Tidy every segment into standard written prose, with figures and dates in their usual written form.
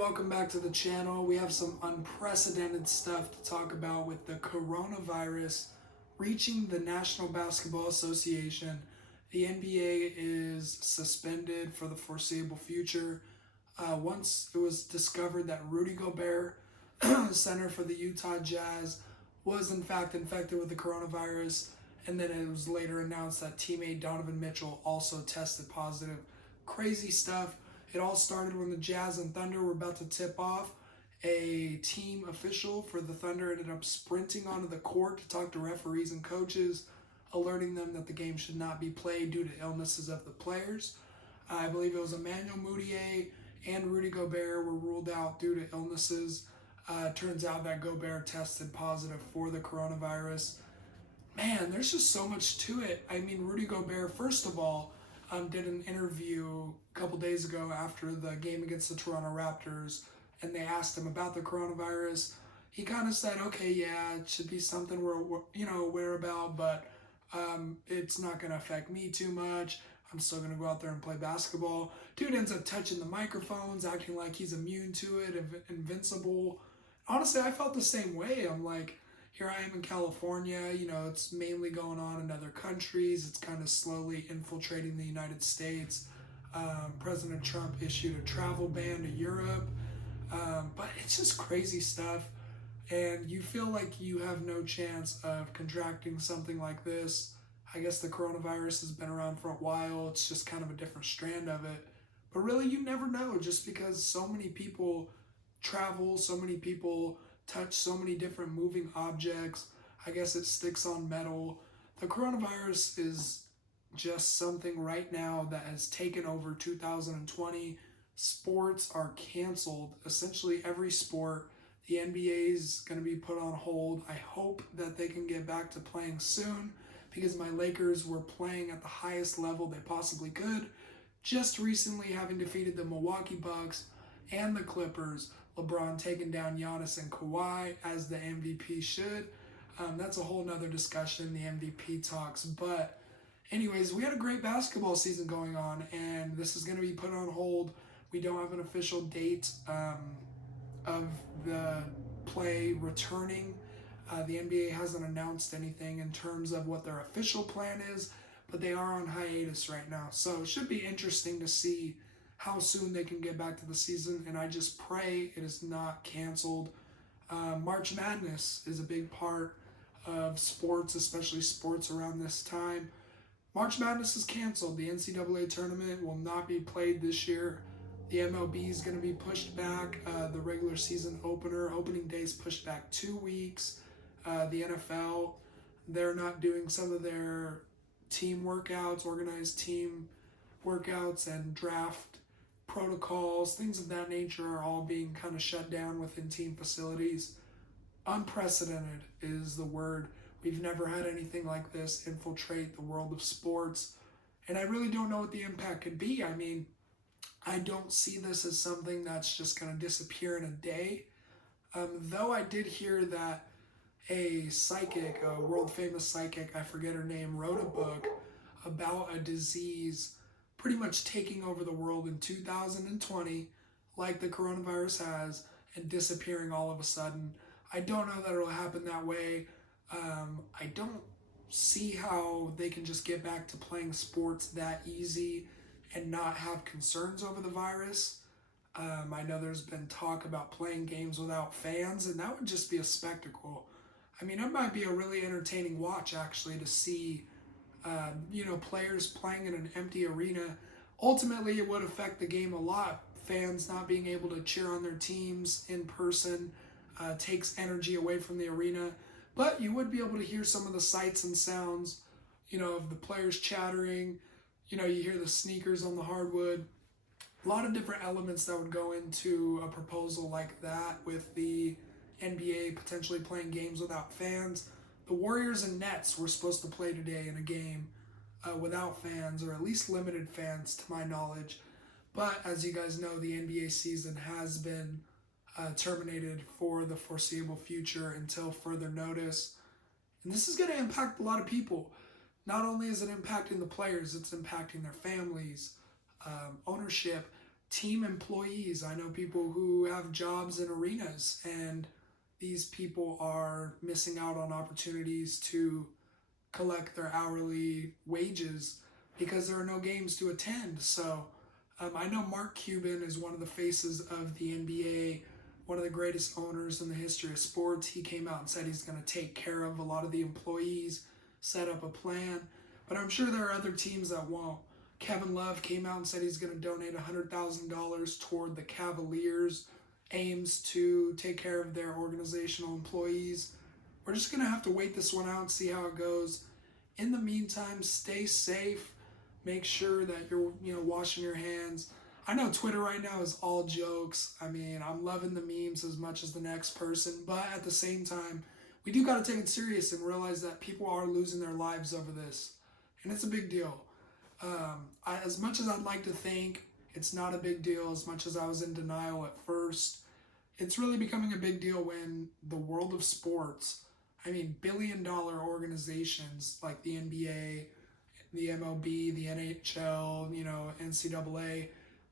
welcome back to the channel. We have some unprecedented stuff to talk about with the coronavirus reaching the National Basketball Association. The NBA is suspended for the foreseeable future. Once it was discovered that Rudy Gobert, center for the Utah Jazz, was in fact infected with the coronavirus, and then it was later announced that teammate Donovan Mitchell also tested positive. Crazy stuff. It all started when the Jazz and Thunder were about to tip off. A team official for the Thunder ended up sprinting onto the court to talk to referees and coaches, alerting them that the game should not be played due to illnesses of the players. I believe it was Emmanuel Mudiay and Rudy Gobert were ruled out due to illnesses. Turns out that Gobert tested positive for the coronavirus. Man, there's just so much to it. I mean, Rudy Gobert, first of all, did an interview a couple days ago after the game against the Toronto Raptors, and they asked him about the coronavirus. He kind of said, okay, yeah, it should be something we're aware about, but it's not going to affect me too much. I'm still going to go out there and play basketball. Dude ends up touching the microphones, acting like he's immune to it, invincible. Honestly, I felt the same way. I'm like, here I am in California, it's mainly going on in other countries. It's kind of slowly infiltrating the United States. President Trump issued a travel ban to Europe. But it's just crazy stuff. And you feel like you have no chance of contracting something like this. I guess the coronavirus has been around for a while. It's just kind of a different strand of it. But really, you never know, just because so many people travel, so many people touch so many different moving objects. I guess it sticks on metal. The coronavirus is just something right now that has taken over 2020. Sports are canceled. Essentially every sport. The NBA is going to be put on hold. I hope that they can get back to playing soon, because my Lakers were playing at the highest level they possibly could, just recently having defeated the Milwaukee Bucks and the Clippers. LeBron taking down Giannis and Kawhi, as the MVP should. That's a whole nother discussion, the MVP talks. But anyways, we had a great basketball season going on, and this is going to be put on hold. We don't have an official date of the play returning. The NBA hasn't announced anything in terms of what their official plan is, but they are on hiatus right now. So it should be interesting to see how soon they can get back to the season, and I just pray it is not canceled. March Madness is a big part of sports, especially sports around this time. March Madness is canceled. The NCAA tournament will not be played this year. The MLB is going to be pushed back. The regular season opening day is pushed back 2 weeks. The NFL, they're not doing some of their team workouts, organized team workouts and draft protocols, things of that nature are all being kind of shut down within team facilities. Unprecedented is the word. We've never had anything like this infiltrate the world of sports, and I really don't know what the impact could be. I mean, I don't see this as something that's just going to disappear in a day. Though I did hear that a psychic, a world famous psychic, I forget her name, wrote a book about a disease pretty much taking over the world in 2020, like the coronavirus has, and disappearing all of a sudden. I don't know that it'll happen that way. I don't see how they can just get back to playing sports that easy and not have concerns over the virus. I know there's been talk about playing games without fans, and that would just be a spectacle. I mean, it might be a really entertaining watch, actually, to see players playing in an empty arena. Ultimately, it would affect the game a lot. Fans not being able to cheer on their teams in person takes energy away from the arena. But you would be able to hear some of the sights and sounds, of the players chattering. You hear the sneakers on the hardwood. A lot of different elements that would go into a proposal like that, with the NBA potentially playing games without fans. The Warriors and Nets were supposed to play today in a game without fans, or at least limited fans to my knowledge. But as you guys know, the NBA season has been terminated for the foreseeable future until further notice. And this is going to impact a lot of people. Not only is it impacting the players, it's impacting their families, ownership. team employees. I know people who have jobs in arenas, and these people are missing out on opportunities to collect their hourly wages because there are no games to attend. So I know Mark Cuban is one of the faces of the NBA, one of the greatest owners in the history of sports. He came out and said he's going to take care of a lot of the employees, set up a plan. But I'm sure there are other teams that won't. Kevin Love came out and said he's going to donate $100,000 toward the Cavaliers' aims to take care of their organizational employees. We're just going to have to wait this one out and see how it goes. In the meantime, stay safe. Make sure that you're, washing your hands. I know Twitter right now is all jokes. I mean, I'm loving the memes as much as the next person, but at the same time, we do got to take it serious and realize that people are losing their lives over this, and it's a big deal. As much as I'd like to think it's not a big deal, as much as I was in denial at first, it's really becoming a big deal when the world of sports, I mean, billion-dollar organizations like the NBA, the MLB, the NHL, NCAA,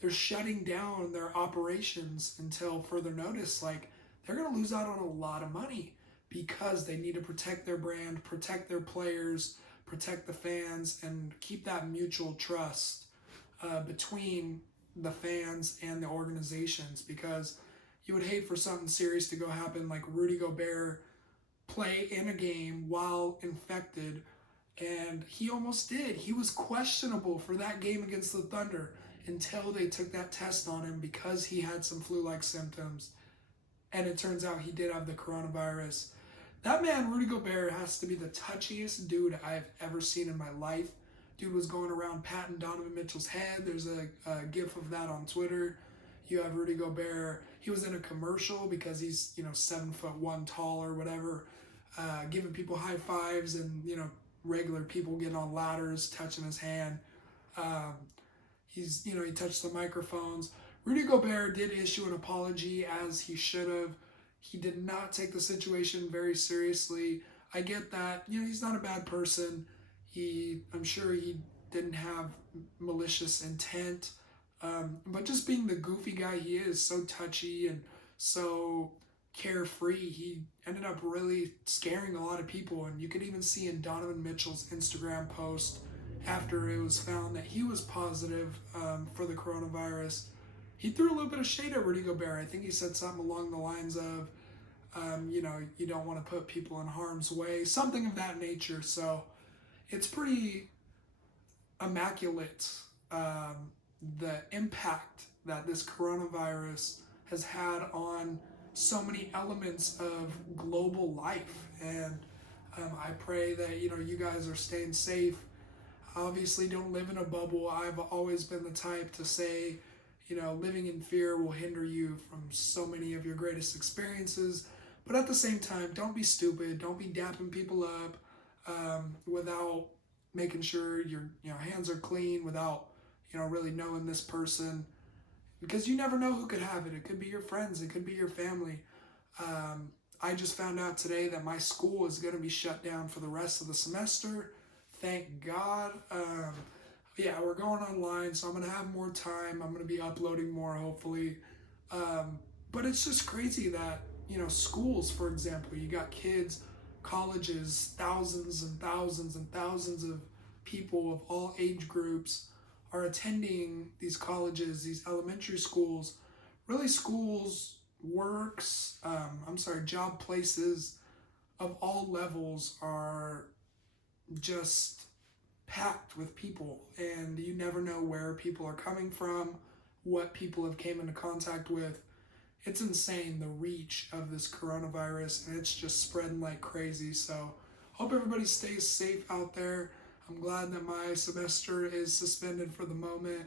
they're shutting down their operations until further notice. Like, they're going to lose out on a lot of money because they need to protect their brand, protect their players, protect the fans, and keep that mutual trust between the fans and the organizations, because you would hate for something serious to go happen, like Rudy Gobert play in a game while infected, and he almost did. He was questionable for that game against the Thunder until they took that test on him because he had some flu-like symptoms, and it turns out he did have the coronavirus. That man, Rudy Gobert, has to be the touchiest dude I've ever seen in my life. Dude was going around patting Donovan Mitchell's head. There's a gif of that on Twitter. You have Rudy Gobert. He was in a commercial because he's 7'1" tall or whatever, giving people high fives, and regular people getting on ladders, touching his hand. He touched the microphones. Rudy Gobert did issue an apology, as he should have. He did not take the situation very seriously. I get that. He's not a bad person. I'm sure he didn't have malicious intent. But just being the goofy guy he is, so touchy and so carefree, he ended up really scaring a lot of people. And you could even see in Donovan Mitchell's Instagram post after it was found that he was positive for the coronavirus, he threw a little bit of shade at Rudy Gobert. I think he said something along the lines of, you don't want to put people in harm's way, something of that nature. So it's pretty immaculate, the impact that this coronavirus has had on so many elements of global life. And I pray that, you guys are staying safe. Obviously, don't live in a bubble. I've always been the type to say, living in fear will hinder you from so many of your greatest experiences. But at the same time, don't be stupid. Don't be dapping people up without making sure your hands are clean, without really knowing this person, because you never know who could have it. It could be your friends. It could be your family. I just found out today that my school is going to be shut down for the rest of the semester. Thank God. Yeah, we're going online, so I'm going to have more time. I'm going to be uploading more, hopefully. But it's just crazy that, schools, for example, you got kids, colleges, thousands and thousands and thousands of people of all age groups are attending these colleges, these elementary schools, really schools, works, job places of all levels are just packed with people, and you never know where people are coming from, what people have came into contact with. It's insane, the reach of this coronavirus, and it's just spreading like crazy. So hope everybody stays safe out there. I'm glad that my semester is suspended for the moment,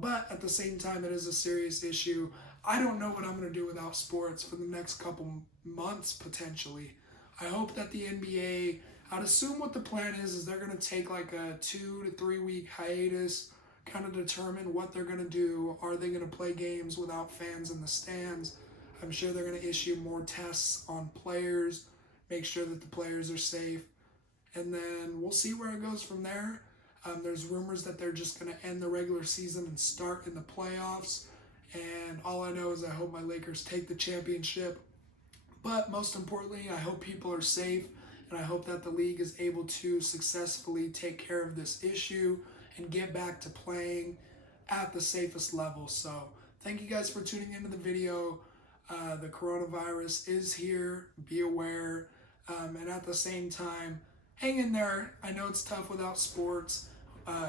but at the same time, it is a serious issue. I don't know what I'm going to do without sports for the next couple months, potentially. I hope that the NBA, I'd assume what the plan is they're going to take like a 2 to 3 week hiatus, kind of determine what they're going to do. Are they going to play games without fans in the stands? I'm sure they're going to issue more tests on players, make sure that the players are safe, and then we'll see where it goes from there. There's rumors that they're just going to end the regular season and start in the playoffs. And all I know is I hope my Lakers take the championship. But most importantly, I hope people are safe, and I hope that the league is able to successfully take care of this issue and get back to playing at the safest level. So thank you guys for tuning into the video. The coronavirus is here. Be aware. And at the same time, hang in there. I know it's tough without sports.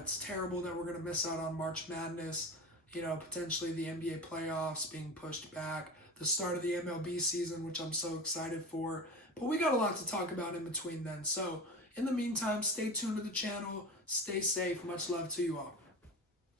It's terrible that we're going to miss out on March Madness, potentially the NBA playoffs being pushed back, the start of the MLB season, which I'm so excited for. But we got a lot to talk about in between then. So in the meantime, stay tuned to the channel. Stay safe. Much love to you all.